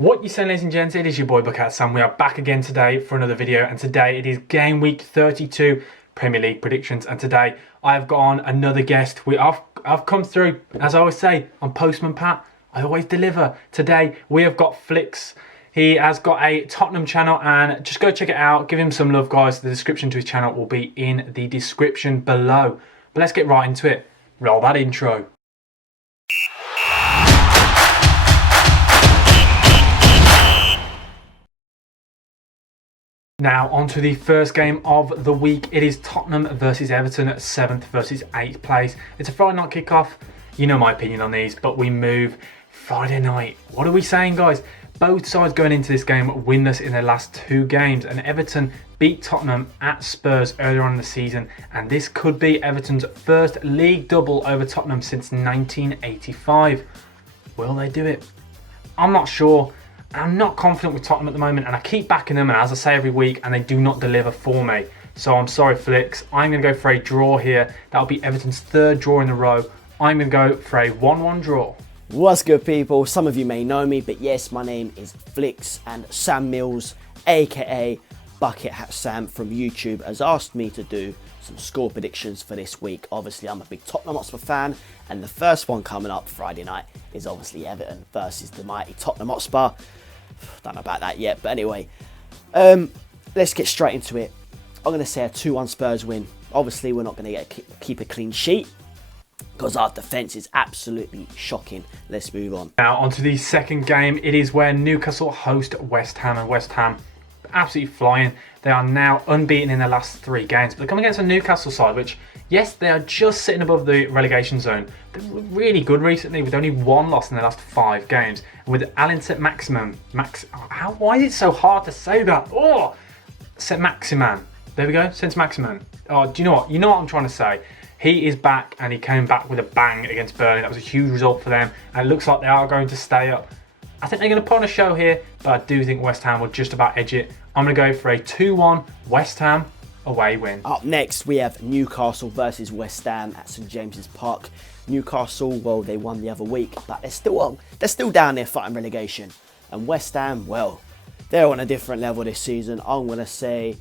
What you saying, ladies and gents? It is your boy Bucket Sam. We are back again today for another video, and today it is game week 32 Premier League predictions. And today I have got on another guest. I've come through, as I always say, I'm Postman Pat. I always deliver. Today we have got Flicks. He has got a Tottenham channel, and just go check it out. Give him some love, guys. The description to his channel will be in the description below. But let's get right into it. Roll that intro. Now on to the first game of the week. It is Tottenham versus Everton at 7th versus 8th place. It's a Friday night kickoff. You know my opinion on these, but we move Friday night. What are we saying, guys? Both sides going into this game winless in their last two games, and Everton beat Tottenham at Spurs earlier on in the season, and this could be Everton's first league double over Tottenham since 1985. Will they do it? I'm not sure. I'm not confident with Tottenham at the moment, and I keep backing them, and as I say every week, and they do not deliver for me. So I'm sorry, Flicks. I'm going to go for a draw here. That'll be Everton's third draw in a row. I'm going to go for a 1-1 draw. What's good, people? Some of you may know me, but yes, my name is Flicks, and Sam Mills, aka Bucket Hat Sam from YouTube, has asked me to do some score predictions for this week. Obviously, I'm a big Tottenham Hotspur fan, and the first one coming up Friday night is obviously Everton versus the mighty Tottenham Hotspur. Don't know about that yet, but anyway, let's get straight into it. I'm going to say a 2-1 Spurs win. Obviously, we're not going to keep a clean sheet because our defence is absolutely shocking. Let's move on. Now, on to the second game. It is where Newcastle host West Ham, and West Ham absolutely flying. They are now unbeaten in their last 3 games, but they're coming against a Newcastle side, which, yes, they are just sitting above the relegation zone. They're really good recently, with only 1 loss in their last 5 games. And with Alan Saint-Maximin, why is it so hard to say that? Oh, Saint-Maximin. There we go, Saint-Maximin. Oh, do you know what? You know what I'm trying to say. He is back, and he came back with a bang against Burnley. That was a huge result for them, and it looks like they are going to stay up. I think they're going to put on a show here, but I do think West Ham will just about edge it. I'm going to go for a 2-1 West Ham away win. Up next, we have Newcastle versus West Ham at St James's Park. Newcastle, well, they won the other week, but they're still down there fighting relegation. And West Ham, well, they're on a different level this season. I'm going to say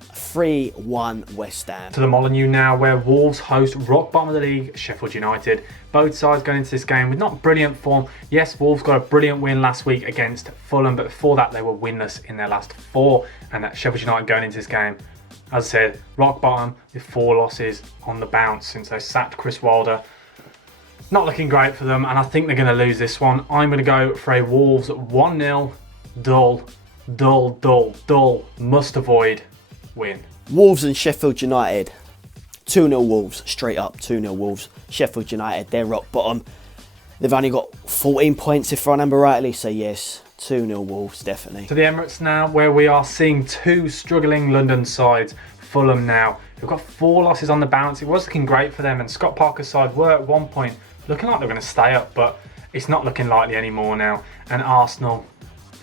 3-1 West Ham. To the Molineux now, where Wolves host rock bottom of the league, Sheffield United. Both sides going into this game with not brilliant form. Yes, Wolves got a brilliant win last week against Fulham, but before that they were winless in their last 4. And that Sheffield United going into this game, as I said, rock bottom with 4 losses on the bounce since they sacked Chris Wilder. Not looking great for them, and I think they're going to lose this one. I'm going to go for a Wolves 1-0 dull, must avoid win. Wolves and Sheffield United. 2-0 Wolves, straight up 2-0 Wolves. Sheffield United, they're rock bottom. They've only got 14 points if I remember rightly, so yes, 2-0 Wolves, definitely. To the Emirates now, where we are seeing 2 struggling London sides. Fulham now, who've got 4 losses on the bounce. It was looking great for them, and Scott Parker's side were at one point looking like they're going to stay up, but it's not looking likely anymore now. And Arsenal,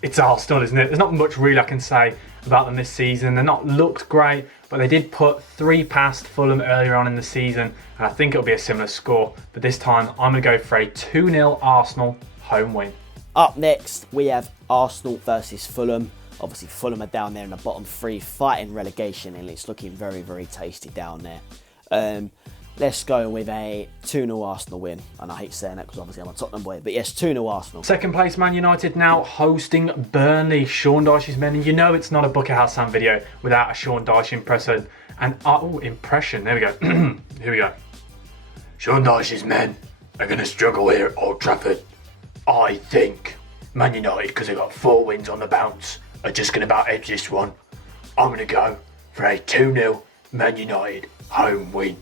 it's Arsenal, isn't it? There's not much really I can say about them this season. They're not looked great, but they did put 3 past Fulham earlier on in the season, and I think it'll be a similar score. But this time, I'm going to go for a 2-0 Arsenal home win. Up next, we have Arsenal versus Fulham. Obviously, Fulham are down there in the bottom 3, fighting relegation, and it's looking very, very tasty down there. Let's go with a 2-0 Arsenal win. And I hate saying that because obviously I'm a Tottenham boy. But yes, 2-0 Arsenal. Second place, Man United now hosting Burnley. Sean Dyche's men. And you know it's not a Bucket House Sam video without a Sean Dyche impression. And impression. There we go. Here we go. Sean Dyche's men are going to struggle here at Old Trafford. I think Man United, because they've got 4 wins on the bounce, are just going to about edge this one. I'm going to go for a 2-0 Man United home win.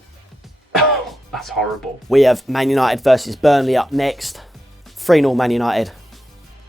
That's horrible. We have Man United versus Burnley up next. 3-0 Man United.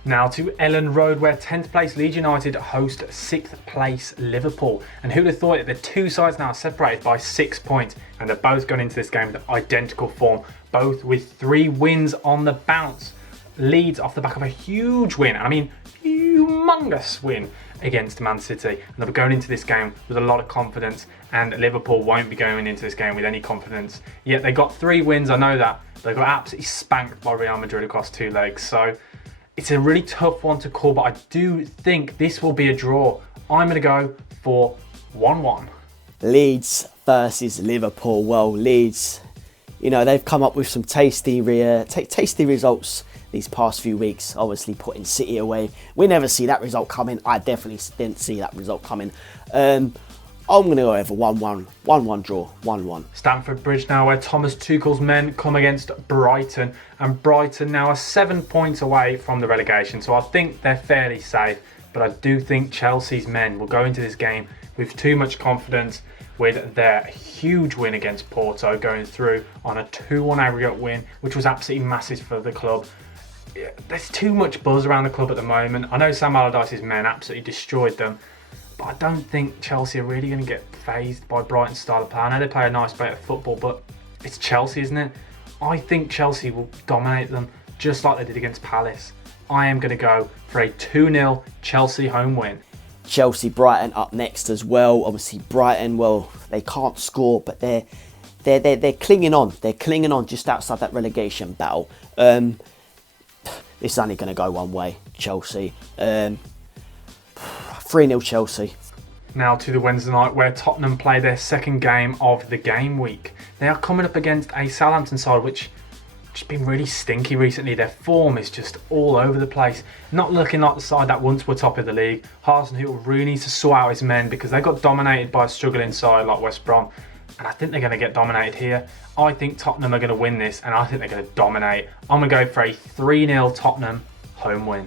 Now to Ellen Road, where 10th place Leeds United host 6th place Liverpool. And who'd have thought it? The 2 sides now are separated by 6 points, and they're both going into this game with identical form, both with 3 wins on the bounce. Leeds off the back of a huge win, I mean humongous win against Man City, and they'll be going into this game with a lot of confidence, and Liverpool won't be going into this game with any confidence. Yet they got 3 wins, I know that, but they got absolutely spanked by Real Madrid across 2 legs. So It's a really tough one to call, but I do think this will be a draw. I'm going to go for 1-1. Leeds versus Liverpool. Well, Leeds, you know, they've come up with some tasty results these past few weeks, obviously putting City away. We never see that result coming. I definitely didn't see that result coming. I'm going to go over 1-1. 1-1 draw. 1-1. Stamford Bridge now, where Thomas Tuchel's men come against Brighton. And Brighton now are 7 points away from the relegation. So I think they're fairly safe. But I do think Chelsea's men will go into this game with too much confidence, with their huge win against Porto, going through on a 2-1 aggregate win, which was absolutely massive for the club. There's too much buzz around the club at the moment. I know Sam Allardyce's men absolutely destroyed them, but I don't think Chelsea are really going to get fazed by Brighton's style of play. I know they play a nice bit of football, but it's Chelsea, isn't it? I think Chelsea will dominate them, just like they did against Palace. I am going to go for a 2-0 Chelsea home win. Chelsea-Brighton up next as well. Obviously, Brighton, well, they can't score, but they're clinging on. They're clinging on just outside that relegation battle. It's only going to go one way, Chelsea. 3-0 Chelsea. Now to the Wednesday night, where Tottenham play their second game of the game week. They are coming up against a Southampton side which just been really stinky recently. Their form is just all over the place. Not looking like the side that once were top of the league. Hasenhüttl really needs to sort out his men, because they got dominated by a struggling side like West Brom. And I think they're going to get dominated here. I think Tottenham are going to win this, and I think they're going to dominate. I'm going to go for a 3-0 Tottenham home win.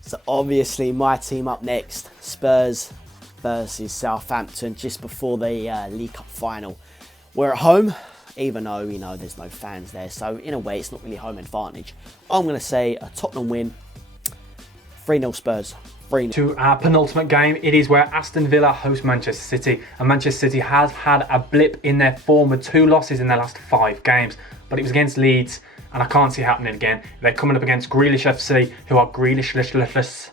So obviously my team up next, Spurs versus Southampton, just before the League Cup final. We're at home, even though, you know, there's no fans there. So in a way, it's not really home advantage. I'm going to say a Tottenham win, 3-0 Spurs. To our penultimate game, it is where Aston Villa host Manchester City, and Manchester City has had a blip in their form with 2 losses in their last 5 games, but it was against Leeds, and I can't see it happening again. They're coming up against Grealish FC, who are Grealishless.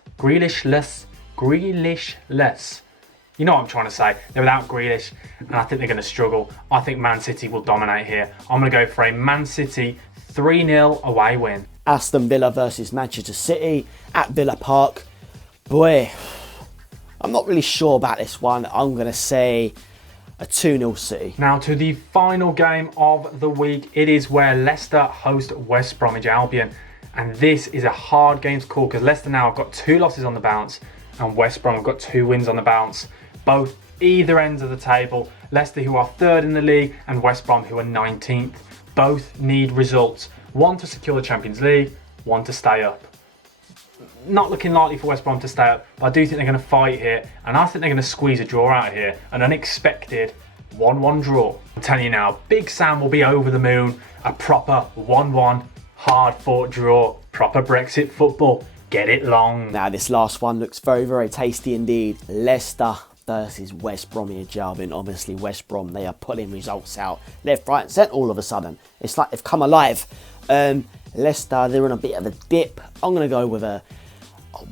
You know what I'm trying to say. They're without Grealish, and I think they're going to struggle. I think Man City will dominate here. I'm going to go for a Man City 3-0 away win. Aston Villa versus Manchester City at Villa Park. Boy, I'm not really sure about this one. I'm going to say a 2-0 City. Now to the final game of the week. It is where Leicester host West Bromwich Albion. And this is a hard game to call, because Leicester now have got 2 losses on the bounce, and West Brom have got 2 wins on the bounce. Both either ends of the table. Leicester, who are 3rd in the league, and West Brom, who are 19th. Both need results. One to secure the Champions League, one to stay up. Not looking likely for West Brom to stay up, but I do think they're going to fight here, and I think they're going to squeeze a draw out of here. An unexpected 1-1 draw. I'm telling you now, Big Sam will be over the moon. A proper 1-1 hard-fought draw. Proper Brexit football. Get it long. Now this last one looks very, very tasty indeed. Leicester versus West Bromwich Albion. Obviously West Brom, they are pulling results out left, right and centre all of a sudden. It's like they've come alive. Leicester, they're in a bit of a dip. I'm going to go with a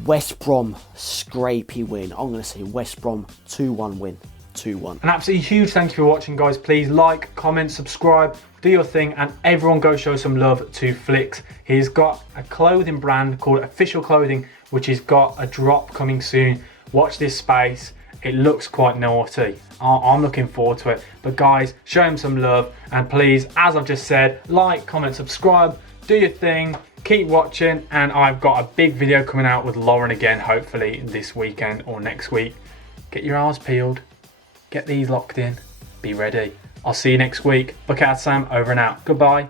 West Brom scrapey win. I'm going to say West Brom 2-1 win. 2-1. An absolutely huge thank you for watching, guys. Please like, comment, subscribe, do your thing, and everyone go show some love to Flix. He's got a clothing brand called Official Clothing, which has got a drop coming soon. Watch this space. It looks quite naughty. I'm looking forward to it. But guys, show him some love, and please, as I've just said, like, comment, subscribe, do your thing, keep watching, and I've got a big video coming out with Lauren again, hopefully this weekend or next week. Get your eyes peeled, get these locked in, be ready. I'll see you next week. Bucket Sam, over and out. Goodbye.